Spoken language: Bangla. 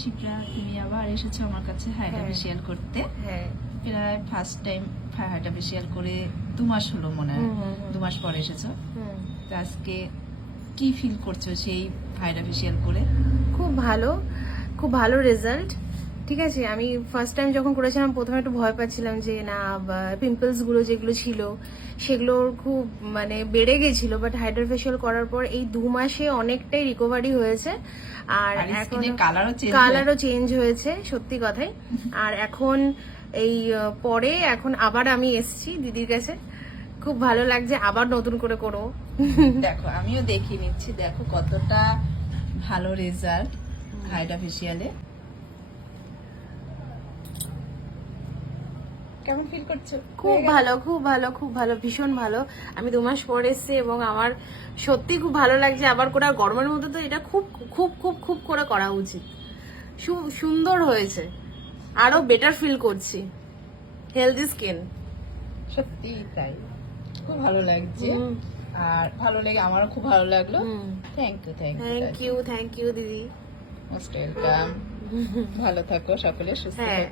শিপ্রা, তুমি আবার এসেছো আমার কাছে হাইড্রা ফেসিয়াল করতে। হ্যাঁ, প্রায় ফার্স্ট টাইম হাইড্রা ফেসিয়াল করে 2 মাস হলো মনে হয়। 2 মাস পরে এসেছো। তো আজকে কি ফিল করছো সেই হাইড্রা ফেসিয়াল করে? খুব ভালো রেজাল্ট। ঠিক আছে, আমি ফার্স্ট টাইম যখন করেছিলাম প্রথমে একটু ভয় পাচ্ছিলাম যে না পিম্পলস গুলো যেগুলো ছিল সেগুলো খুব মানে বেড়ে গেছিল, বাট হাইড্রা ফেসিয়াল করার পর এই 2 মাসে অনেকটাই রিকভারি হয়েছে। আর এখন কালারও চেঞ্জ হয়েছে, সত্যি কথাই। আর এখন এই পরে এখন আবার আমি এসছি দিদির কাছে, খুব ভালো লাগছে, আবার নতুন করে করবো। দেখো আমিও দেখিয়ে নিচ্ছি, দেখো কতটা ভালো রেজাল্ট হাইড্রা ফেসিয়ালে। কেমন ফিল করছো? খুব ভালো, ভীষণ ভালো। আমি 2 মাস পর এসেছি এবং আমার সত্যি খুব ভালো লাগছে আবার করে। আর গরমের মধ্যে তো এটা খুব খুব খুব খুব করে করা উচিত। সুন্দর হয়েছে, আরো বেটার ফিল করছি, হেলদি স্কিন। সত্যি তাই, খুব ভালো লাগছে। আর ভালো লেগে আমারও খুব ভালো লাগলো। থ্যাংক ইউ দিদি। Most welcome. ভালো থাকো সকলে, সুস্থ থাকো।